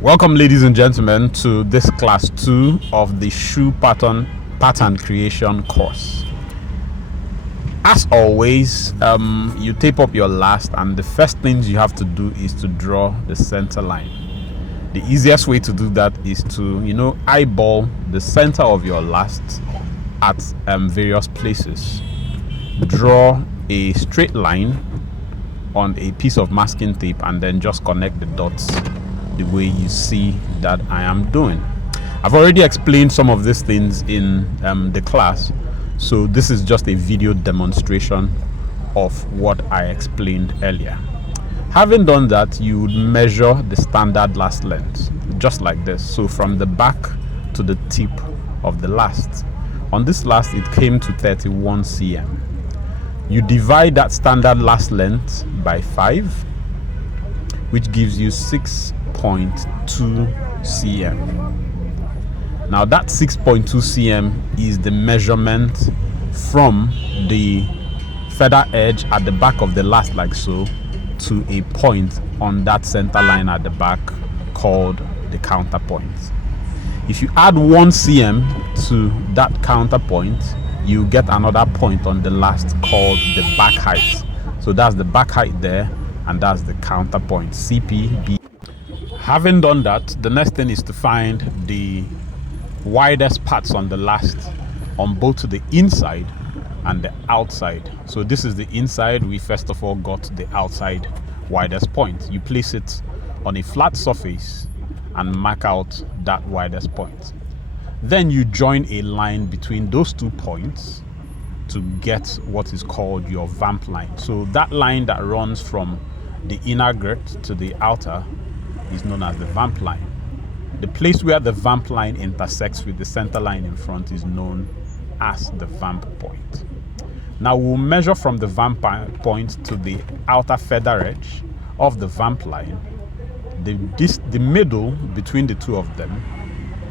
Welcome, ladies and gentlemen, to this class 2 of the shoe pattern creation course. As always, you tape up your last, and the first things you have to do is to draw the center line. The easiest way to do that is to eyeball the center of your last at various places. Draw a straight line on a piece of masking tape and then just connect the dots the way you see that I am doing. I've already explained some of these things in the class, so this is just a video demonstration of what I explained earlier. Having done that, you would measure the standard last length just like this. So from the back to the tip of the last. On this last, it came to 31 cm. You divide that standard last length by 5, which gives you 6.2 cm. Now that 6.2 cm is the measurement from the feather edge at the back of the last, like so, to a point on that center line at the back called the counterpoint. If you add 1 cm to that counterpoint, you get another point on the last called the back height. So that's the back height there, and that's the counterpoint, CPB. Having done that, the next thing is to find the widest parts on the last on both the inside and the outside. So this is the inside. We first of all got the outside widest point. You place it on a flat surface and mark out that widest point. Then you join a line between those 2 points to get what is called your vamp line. So that line that runs from the inner girt to the outer is known as the vamp line. The place where the vamp line intersects with the center line in front is known as the vamp point. Now we'll measure from the vamp point to the outer feather edge of the vamp line. The middle between the two of them,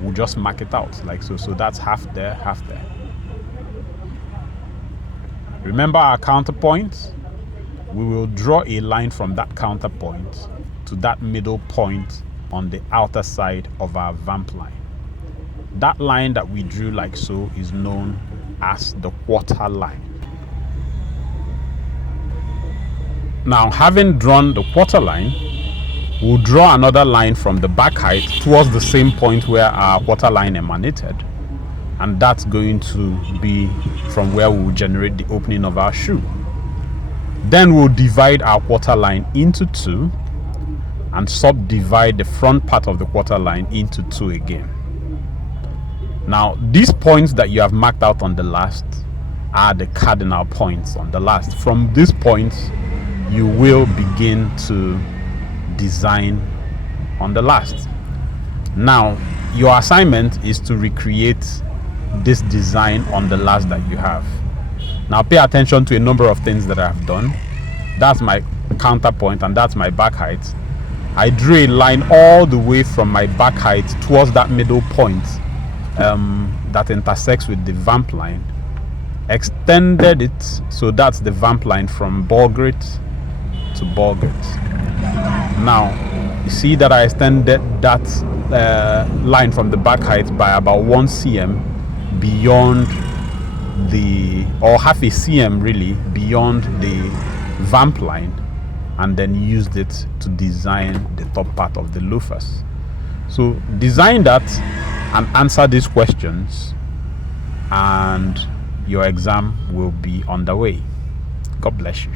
we'll just mark it out like so. So that's half there, half there. Remember our counterpoint? We will draw a line from that counterpoint to that middle point on the outer side of our vamp line. That line that we drew like so is known as the quarter line. Now, having drawn the quarter line, we'll draw another line from the back height towards the same point where our quarter line emanated, and that's going to be from where we will generate the opening of our shoe. Then we'll divide our quarter line into 2 and subdivide the front part of the quarter line into 2 again. Now, these points that you have marked out on the last are the cardinal points on the last. From these points, you will begin to design on the last. Now, your assignment is to recreate this design on the last that you have. Now, pay attention to a number of things that I have done. That's my counterpoint and that's my back height. I drew a line all the way from my back height towards that middle point that intersects with the vamp line, extended it, so that's the vamp line from ball grit to ball grit. Now, you see that I extended that line from the back height by about 1 cm beyond or half a cm really, beyond the vamp line, and then used it to design the top part of the loafers. So design that and answer these questions, and your exam will be underway. God bless you.